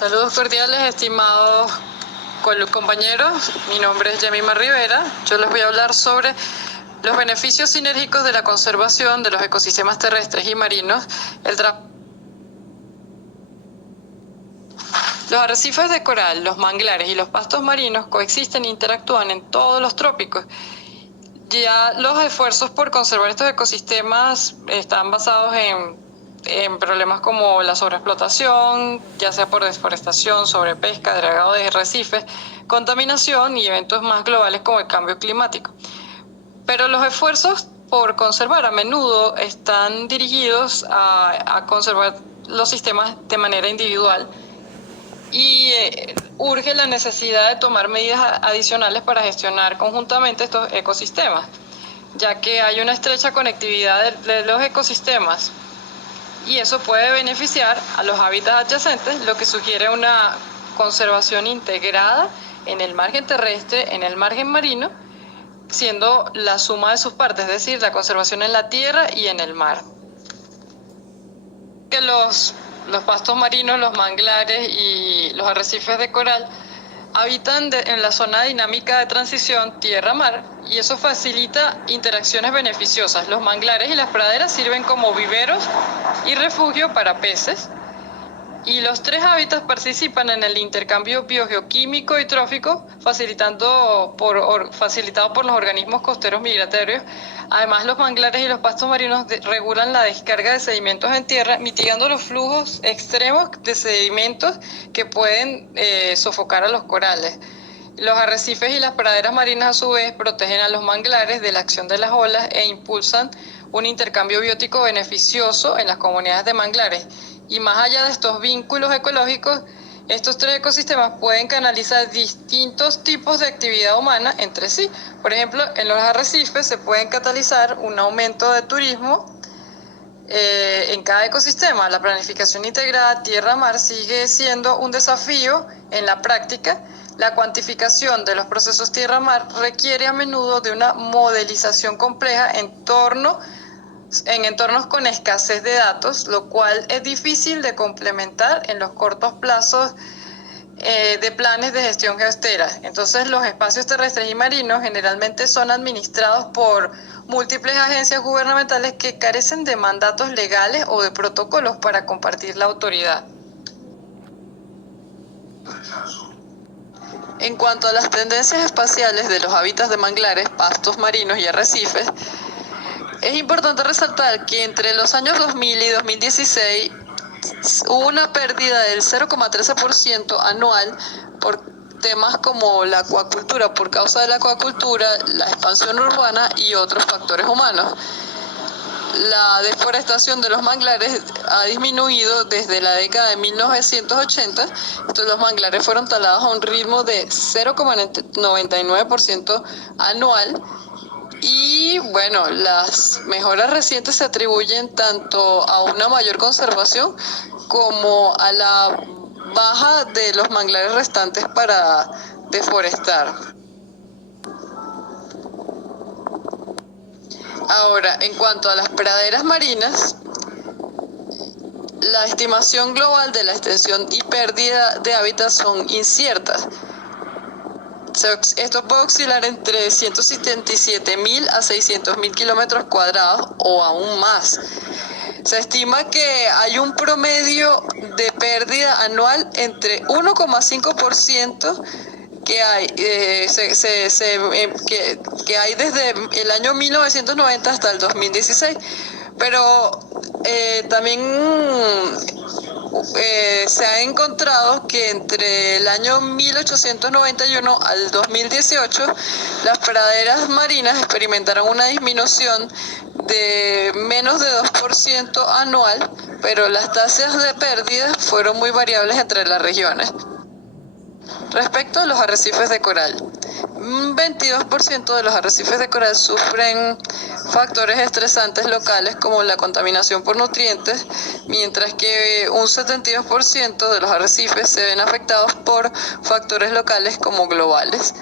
Saludos cordiales, estimados compañeros. Mi nombre es Yemima Rivera. Yo les voy a hablar sobre los beneficios sinérgicos de la conservación de los ecosistemas terrestres y marinos. Los arrecifes de coral, los manglares y los pastos marinos coexisten e interactúan en todos los trópicos. Ya los esfuerzos por conservar estos ecosistemas están basados en problemas como la sobreexplotación, ya sea por deforestación, sobrepesca, dragado de arrecifes, contaminación y eventos más globales como el cambio climático. Pero los esfuerzos por conservar a menudo están dirigidos a conservar los sistemas de manera individual y urge la necesidad de tomar medidas adicionales para gestionar conjuntamente estos ecosistemas, ya que hay una estrecha conectividad de los ecosistemas y eso puede beneficiar a los hábitats adyacentes, lo que sugiere una conservación integrada en el margen terrestre, en el margen marino, siendo la suma de sus partes, es decir, la conservación en la tierra y en el mar. Que los pastos marinos, los manglares y los arrecifes de coral habitan en la zona dinámica de transición tierra-mar y eso facilita interacciones beneficiosas. Los manglares y las praderas sirven como viveros y refugio para peces y los tres hábitats participan en el intercambio biogeoquímico y trófico facilitado por los organismos costeros migratorios. Además, los manglares y los pastos marinos regulan la descarga de sedimentos en tierra, mitigando los flujos extremos de sedimentos que pueden sofocar a los corales. Los arrecifes y las praderas marinas, a su vez, protegen a los manglares de la acción de las olas e impulsan un intercambio biótico beneficioso en las comunidades de manglares. Y más allá de estos vínculos ecológicos, estos tres ecosistemas pueden canalizar distintos tipos de actividad humana entre sí. Por ejemplo, en los arrecifes se pueden catalizar un aumento de turismo en cada ecosistema. La planificación integrada tierra-mar sigue siendo un desafío en la práctica. La cuantificación de los procesos tierra-mar requiere a menudo de una modelización compleja en entornos con escasez de datos, lo cual es difícil de complementar en los cortos plazos de planes de gestión geostera. Entonces, los espacios terrestres y marinos generalmente son administrados por múltiples agencias gubernamentales que carecen de mandatos legales o de protocolos para compartir la autoridad. En cuanto a las tendencias espaciales de los hábitats de manglares, pastos marinos y arrecifes, es importante resaltar que entre los años 2000 y 2016 hubo una pérdida del 0,13% anual por temas como la acuacultura, por causa de la acuacultura, la expansión urbana y otros factores humanos. La deforestación de los manglares ha disminuido desde la década de 1980. Entonces, los manglares fueron talados a un ritmo de 0,99% anual. Y bueno, las mejoras recientes se atribuyen tanto a una mayor conservación como a la baja de los manglares restantes para deforestar. Ahora, en cuanto a las praderas marinas, la estimación global de la extensión y pérdida de hábitat son inciertas. Esto puede oscilar entre 177.000 a 600.000 kilómetros cuadrados o aún más. Se estima que hay un promedio de pérdida anual entre 1,5% que hay desde el año 1990 hasta el 2016. Pero también se ha encontrado que entre el año 1891 al 2018 las praderas marinas experimentaron una disminución de menos de 2% anual, pero las tasas de pérdidas fueron muy variables entre las regiones. Respecto a los arrecifes de coral, un 22% de los arrecifes de coral sufren factores estresantes locales como la contaminación por nutrientes, mientras que un 72% de los arrecifes se ven afectados por factores locales como globales,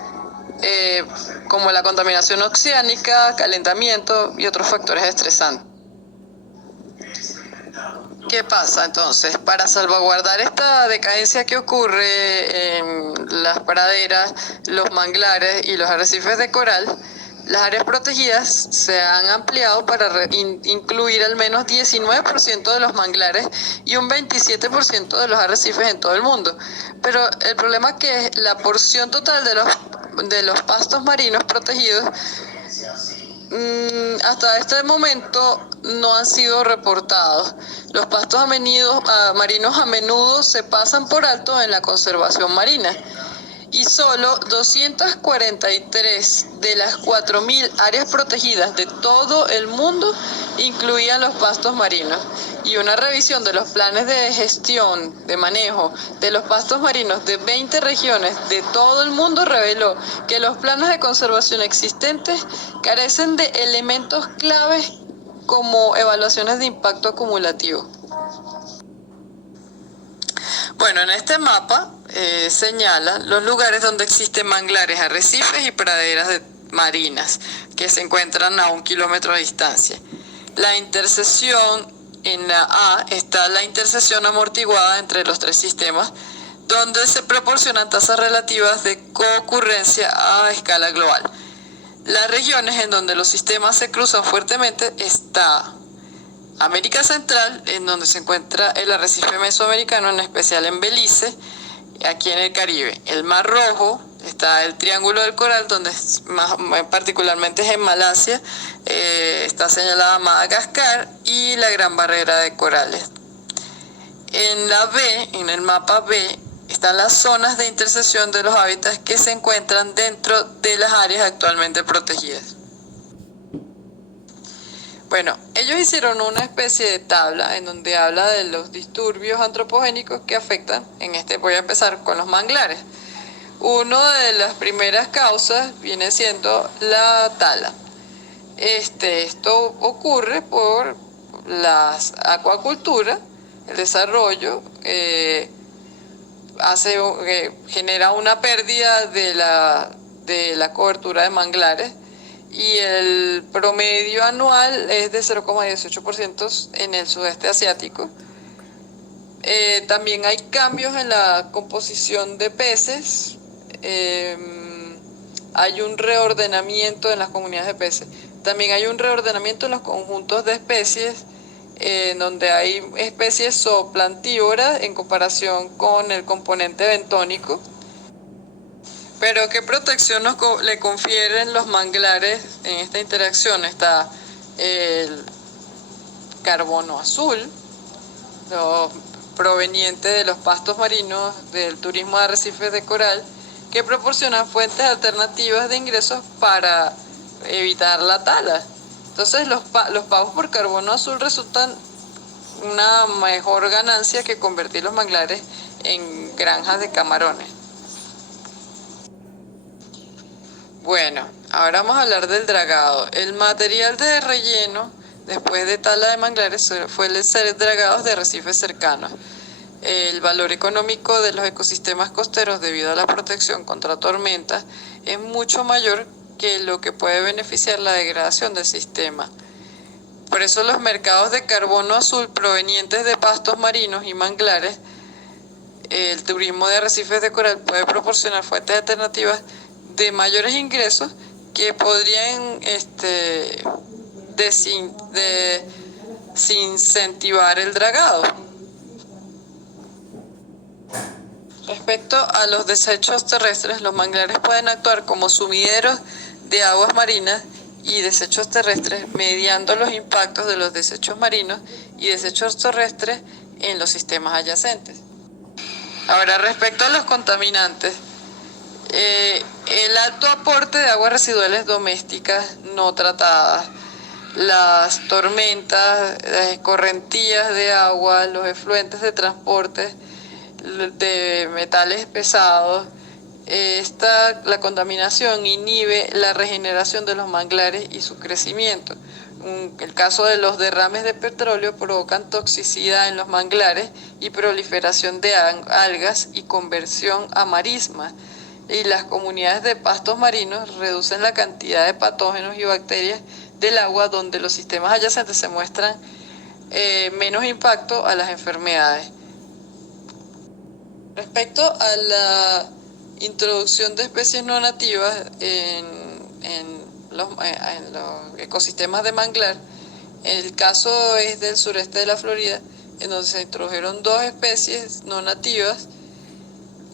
como la contaminación oceánica, calentamiento y otros factores estresantes. ¿Qué pasa entonces? Para salvaguardar esta decadencia que ocurre en las praderas, los manglares y los arrecifes de coral, las áreas protegidas se han ampliado para incluir al menos 19% de los manglares y un 27% de los arrecifes en todo el mundo. Pero el problema es que la porción total de los pastos marinos protegidos hasta este momento no han sido reportados. Los pastos marinos a menudo se pasan por alto en la conservación marina y solo 243 de las 4.000 áreas protegidas de todo el mundo incluían los pastos marinos. Y una revisión de los planes de gestión, de manejo de los pastos marinos de 20 regiones de todo el mundo reveló que los planes de conservación existentes carecen de elementos claves como evaluaciones de impacto acumulativo. Bueno, en este mapa señala los lugares donde existen manglares, arrecifes y praderas marinas que se encuentran a 1 kilómetro de distancia. La intersección, en la A está la intersección amortiguada entre los tres sistemas, donde se proporcionan tasas relativas de concurrencia a escala global. Las regiones en donde los sistemas se cruzan fuertemente está América Central, en donde se encuentra el arrecife mesoamericano, en especial en Belice, aquí en el Caribe. El Mar Rojo, está el Triángulo del Coral, donde particularmente es en Malasia, está señalada Madagascar y la Gran Barrera de Corales. En la B, en el mapa B, están las zonas de intersección de los hábitats que se encuentran dentro de las áreas actualmente protegidas. Bueno, ellos hicieron una especie de tabla en donde habla de los disturbios antropogénicos que afectan, voy a empezar con los manglares. Una de las primeras causas viene siendo la tala. Esto ocurre por la acuacultura, el desarrollo, genera una pérdida de la cobertura de manglares, y el promedio anual es de 0,18% en el sudeste asiático. También hay cambios en la composición de peces, hay un reordenamiento en las comunidades de peces, también hay un reordenamiento en los conjuntos de especies, donde hay especies zooplantívoras en comparación con el componente bentónico. Pero ¿qué protección le confieren los manglares en esta interacción? Está el carbono azul, proveniente de los pastos marinos, del turismo de arrecifes de coral, que proporcionan fuentes alternativas de ingresos para evitar la tala. Entonces los pagos por carbono azul resultan una mejor ganancia que convertir los manglares en granjas de camarones. Bueno, ahora vamos a hablar del dragado. El material de relleno después de tala de manglares fue ser dragados de arrecifes cercanos. El valor económico de los ecosistemas costeros debido a la protección contra tormentas es mucho mayor que lo que puede beneficiar la degradación del sistema. Por eso los mercados de carbono azul provenientes de pastos marinos y manglares, el turismo de arrecifes de coral puede proporcionar fuentes alternativas de mayores ingresos que podrían desincentivar el dragado. Respecto a los desechos terrestres, los manglares pueden actuar como sumideros de aguas marinas y desechos terrestres, mediando los impactos de los desechos marinos y desechos terrestres en los sistemas adyacentes. Ahora, respecto a los contaminantes, el alto aporte de aguas residuales domésticas no tratadas, las tormentas, las escorrentías de agua, los efluentes de transporte de metales pesados, la contaminación inhibe la regeneración de los manglares y su crecimiento. El caso de los derrames de petróleo provocan toxicidad en los manglares y proliferación de algas y conversión a marismas. Y las comunidades de pastos marinos reducen la cantidad de patógenos y bacterias del agua, donde los sistemas adyacentes se muestran menos impacto a las enfermedades. Respecto a la introducción de especies no nativas en los ecosistemas de manglar, el caso es del sureste de la Florida, en donde se introdujeron dos especies no nativas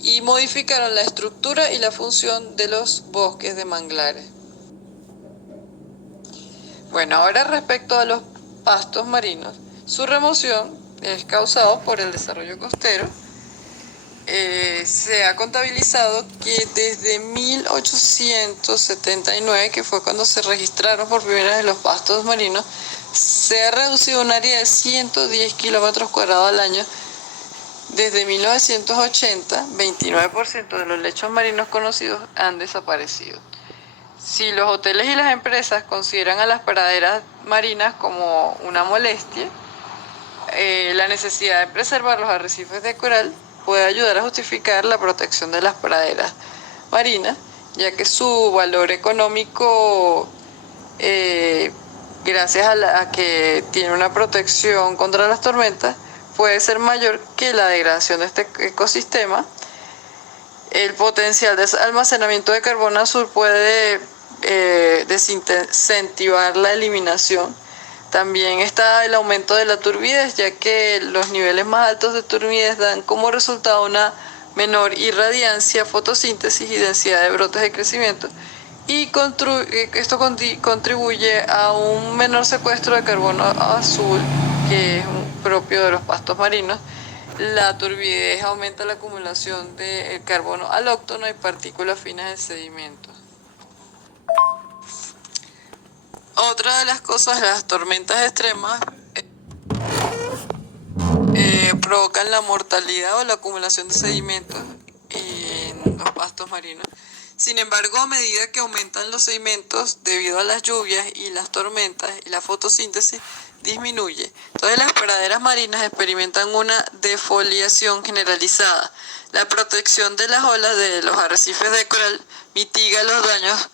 y modificaron la estructura y la función de los bosques de manglares. Bueno, ahora respecto a los pastos marinos, su remoción es causado por el desarrollo costero. Se ha contabilizado que desde 1879, que fue cuando se registraron por primera vez los pastos marinos, se ha reducido un área de 110 kilómetros cuadrados al año. Desde 1980, 29% de los lechos marinos conocidos han desaparecido. Si los hoteles y las empresas consideran a las praderas marinas como una molestia, la necesidad de preservar los arrecifes de coral puede ayudar a justificar la protección de las praderas marinas, ya que su valor económico, gracias a que tiene una protección contra las tormentas, puede ser mayor que la degradación de este ecosistema. El potencial de almacenamiento de carbono azul puede desincentivar la eliminación. También está el aumento de la turbidez, ya que los niveles más altos de turbidez dan como resultado una menor irradiancia, fotosíntesis y densidad de brotes de crecimiento. Y esto contribuye a un menor secuestro de carbono azul, que es propio de los pastos marinos. La turbidez aumenta la acumulación de carbono alóctono y partículas finas de sedimentos. Otra de las cosas, las tormentas extremas provocan la mortalidad o la acumulación de sedimentos en los pastos marinos. Sin embargo, a medida que aumentan los sedimentos debido a las lluvias y las tormentas y la fotosíntesis disminuye. Entonces las praderas marinas experimentan una defoliación generalizada. La protección de las olas de los arrecifes de coral mitiga los daños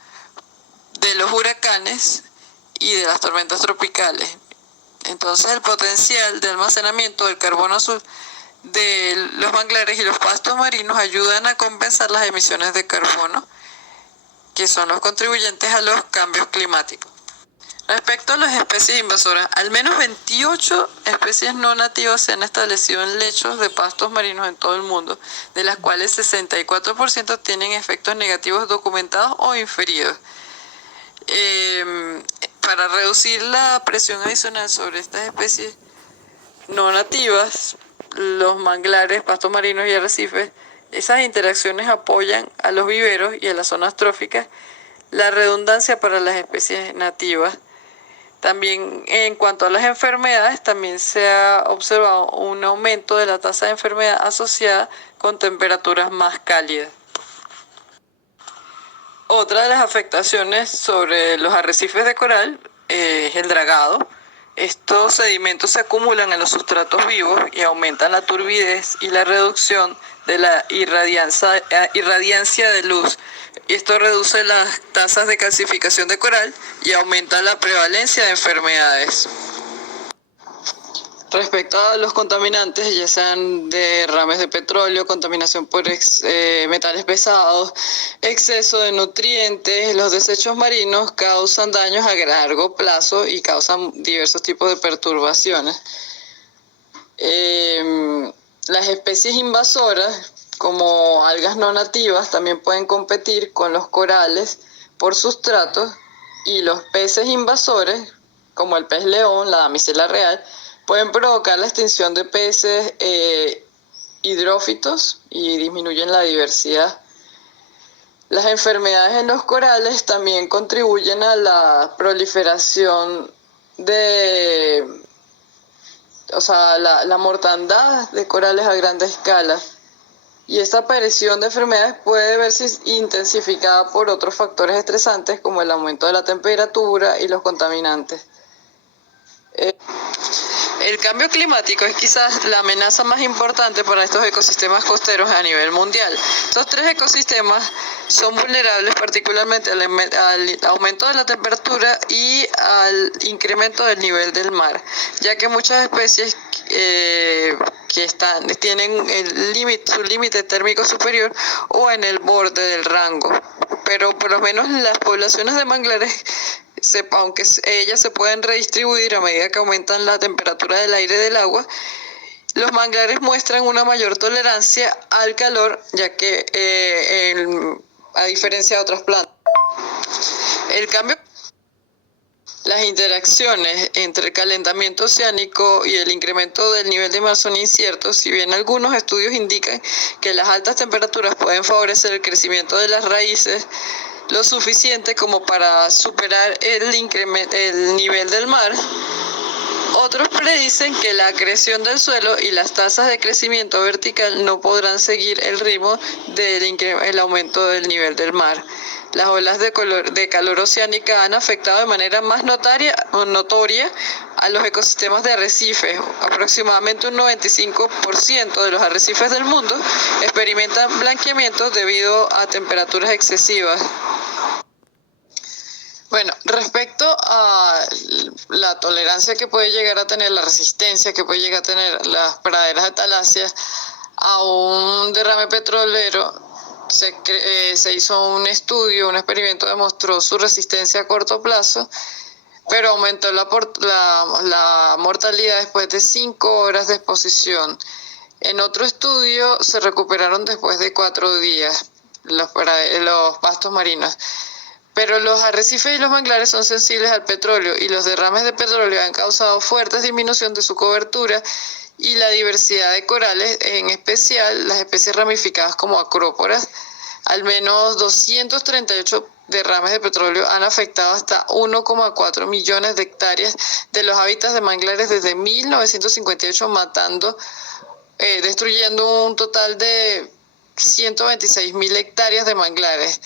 de los huracanes y de las tormentas tropicales. Entonces el potencial de almacenamiento del carbono azul de los manglares y los pastos marinos ayudan a compensar las emisiones de carbono, que son los contribuyentes a los cambios climáticos. Respecto a las especies invasoras, al menos 28 especies no nativas se han establecido en lechos de pastos marinos en todo el mundo, de las cuales 64% tienen efectos negativos documentados o inferidos. Para reducir la presión adicional sobre estas especies no nativas, los manglares, pastos marinos y arrecifes, esas interacciones apoyan a los viveros y a las zonas tróficas la redundancia para las especies nativas. También en cuanto a las enfermedades, también se ha observado un aumento de la tasa de enfermedad asociada con temperaturas más cálidas. Otra de las afectaciones sobre los arrecifes de coral es el dragado. Estos sedimentos se acumulan en los sustratos vivos y aumentan la turbidez y la reducción de la irradiancia de luz. Esto reduce las tasas de calcificación de coral y aumenta la prevalencia de enfermedades. Respecto a los contaminantes, ya sean derrames de petróleo, contaminación por metales pesados, exceso de nutrientes, los desechos marinos causan daños a largo plazo y causan diversos tipos de perturbaciones. Las especies invasoras, como algas no nativas, también pueden competir con los corales por sustratos, y los peces invasores, como el pez león, la damisela real, pueden provocar la extinción de peces hidrófitos y disminuyen la diversidad. Las enfermedades en los corales también contribuyen a la proliferación la mortandad de corales a gran escala. Y esta aparición de enfermedades puede verse intensificada por otros factores estresantes como el aumento de la temperatura y los contaminantes. El cambio climático es quizás la amenaza más importante para estos ecosistemas costeros a nivel mundial. Estos tres ecosistemas son vulnerables particularmente al aumento de la temperatura y al incremento del nivel del mar, ya que muchas especies tienen su límite térmico superior o en el borde del rango. Pero por lo menos las poblaciones de manglares, aunque ellas se pueden redistribuir a medida que aumentan la temperatura del aire y del agua, los manglares muestran una mayor tolerancia al calor, ya que a diferencia de otras plantas. Las interacciones entre el calentamiento oceánico y el incremento del nivel de mar son inciertos, si bien algunos estudios indican que las altas temperaturas pueden favorecer el crecimiento de las raíces lo suficiente como para superar el nivel del mar. Otros predicen que la acreción del suelo y las tasas de crecimiento vertical no podrán seguir el ritmo del aumento del nivel del mar. Las olas de calor oceánica han afectado de manera más notoria a los ecosistemas de arrecifes. Aproximadamente un 95% de los arrecifes del mundo experimentan blanqueamiento debido a temperaturas excesivas. Bueno, respecto a la tolerancia que puede llegar a tener, la resistencia que puede llegar a tener las praderas de talasia a un derrame petrolero, se hizo un experimento demostró su resistencia a corto plazo, pero aumentó la mortalidad después de 5 horas de exposición. En otro estudio se recuperaron después de 4 días los pastos marinos. Pero los arrecifes y los manglares son sensibles al petróleo y los derrames de petróleo han causado fuertes disminución de su cobertura y la diversidad de corales, en especial las especies ramificadas como acróporas. Al menos 238 derrames de petróleo han afectado hasta 1,4 millones de hectáreas de los hábitats de manglares desde 1958, destruyendo un total de 126.000 hectáreas de manglares.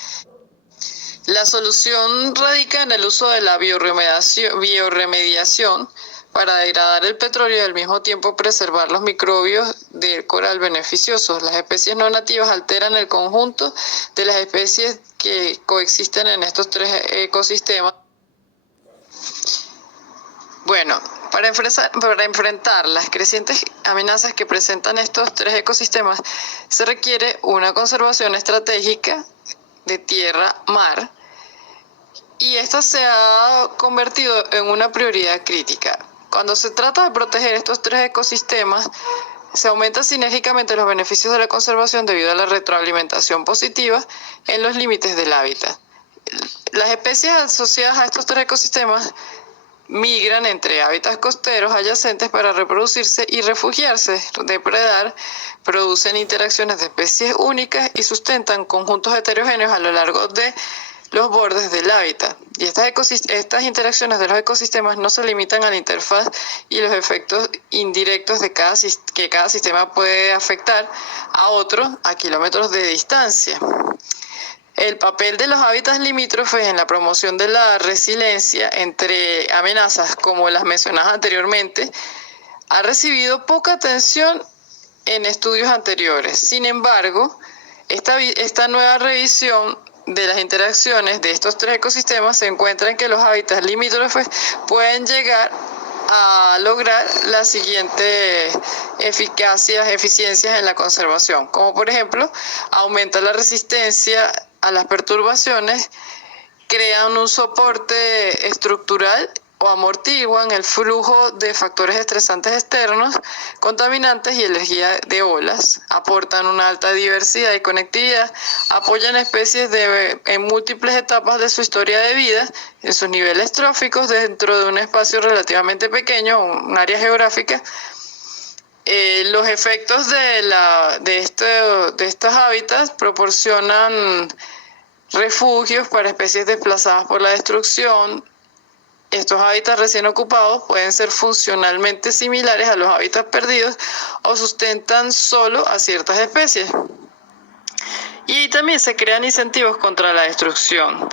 La solución radica en el uso de la bioremediación para degradar el petróleo y al mismo tiempo preservar los microbios del coral beneficiosos. Las especies no nativas alteran el conjunto de las especies que coexisten en estos tres ecosistemas. Bueno, para enfrentar las crecientes amenazas que presentan estos tres ecosistemas, se requiere una conservación estratégica de tierra-mar, y esta se ha convertido en una prioridad crítica. Cuando se trata de proteger estos tres ecosistemas, se aumentan sinérgicamente los beneficios de la conservación debido a la retroalimentación positiva en los límites del hábitat. Las especies asociadas a estos tres ecosistemas migran entre hábitats costeros adyacentes para reproducirse y refugiarse, depredar, producen interacciones de especies únicas y sustentan conjuntos heterogéneos a lo largo de los bordes del hábitat. Y estas interacciones de los ecosistemas no se limitan a la interfaz y los efectos indirectos que cada sistema puede afectar a otro a kilómetros de distancia. El papel de los hábitats limítrofes en la promoción de la resiliencia entre amenazas, como las mencionadas anteriormente, ha recibido poca atención en estudios anteriores. Sin embargo, esta nueva revisión de las interacciones de estos tres ecosistemas se encuentra en que los hábitats limítrofes pueden llegar a lograr las siguientes eficiencias en la conservación, como por ejemplo, aumenta la resistencia a las perturbaciones, crean un soporte estructural o amortiguan el flujo de factores estresantes externos, contaminantes y energía de olas, aportan una alta diversidad y conectividad, apoyan especies en múltiples etapas de su historia de vida, en sus niveles tróficos dentro de un espacio relativamente pequeño, un área geográfica. Los efectos de estos hábitats proporcionan refugios para especies desplazadas por la destrucción. Estos hábitats recién ocupados pueden ser funcionalmente similares a los hábitats perdidos o sustentan solo a ciertas especies. Y también se crean incentivos contra la destrucción.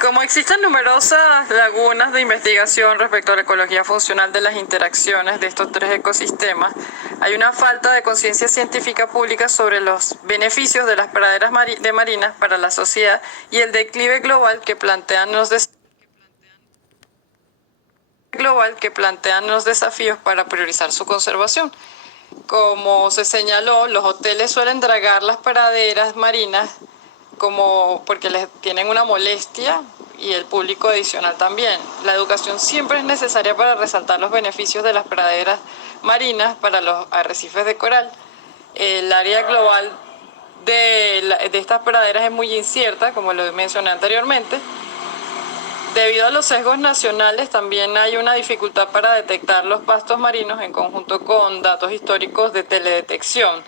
Como Como existen numerosas lagunas de investigación respecto a la ecología funcional de las interacciones de estos tres ecosistemas, hay una falta de conciencia científica pública sobre los beneficios de las praderas marinas para la sociedad y el declive global que plantean los desafíos para priorizar su conservación. Como se señaló, los hoteles suelen dragar las praderas marinas porque les tienen una molestia y el público adicional también. La educación siempre es necesaria para resaltar los beneficios de las praderas marinas para los arrecifes de coral. El área global de estas praderas es muy incierta, como lo mencioné anteriormente. Debido a los sesgos nacionales, también hay una dificultad para detectar los pastos marinos en conjunto con datos históricos de teledetección.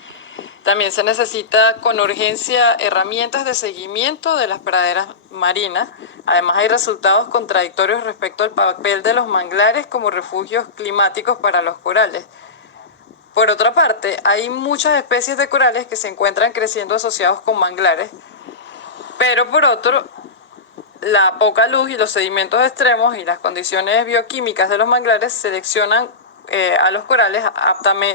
También se necesita con urgencia herramientas de seguimiento de las praderas marinas. Además, hay resultados contradictorios respecto al papel de los manglares como refugios climáticos para los corales. Por otra parte, hay muchas especies de corales que se encuentran creciendo asociados con manglares, pero por otro, la poca luz y los sedimentos extremos y las condiciones bioquímicas de los manglares seleccionan a los corales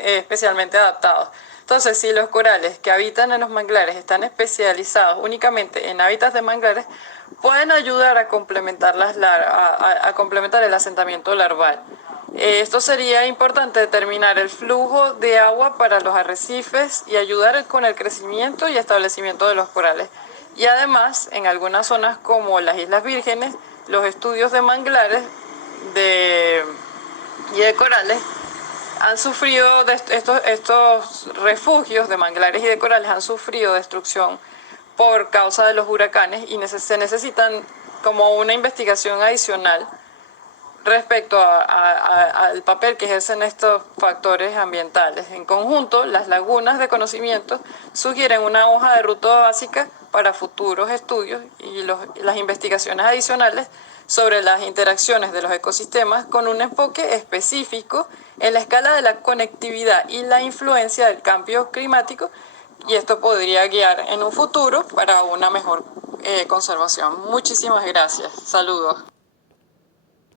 especialmente adaptados. Entonces, si los corales que habitan en los manglares están especializados únicamente en hábitats de manglares, pueden ayudar a complementar el asentamiento larval. Esto sería importante determinar el flujo de agua para los arrecifes y ayudar con el crecimiento y establecimiento de los corales. Y además, en algunas zonas como las Islas Vírgenes, los estudios de manglares y de corales han sufrido, estos refugios de manglares y de corales han sufrido destrucción por causa de los huracanes y se necesitan como una investigación adicional respecto al papel que ejercen estos factores ambientales. En conjunto, las lagunas de conocimiento sugieren una hoja de ruta básica para futuros estudios y las investigaciones adicionales sobre las interacciones de los ecosistemas con un enfoque específico en la escala de la conectividad y la influencia del cambio climático, y esto podría guiar en un futuro para una mejor conservación. Muchísimas gracias. Saludos.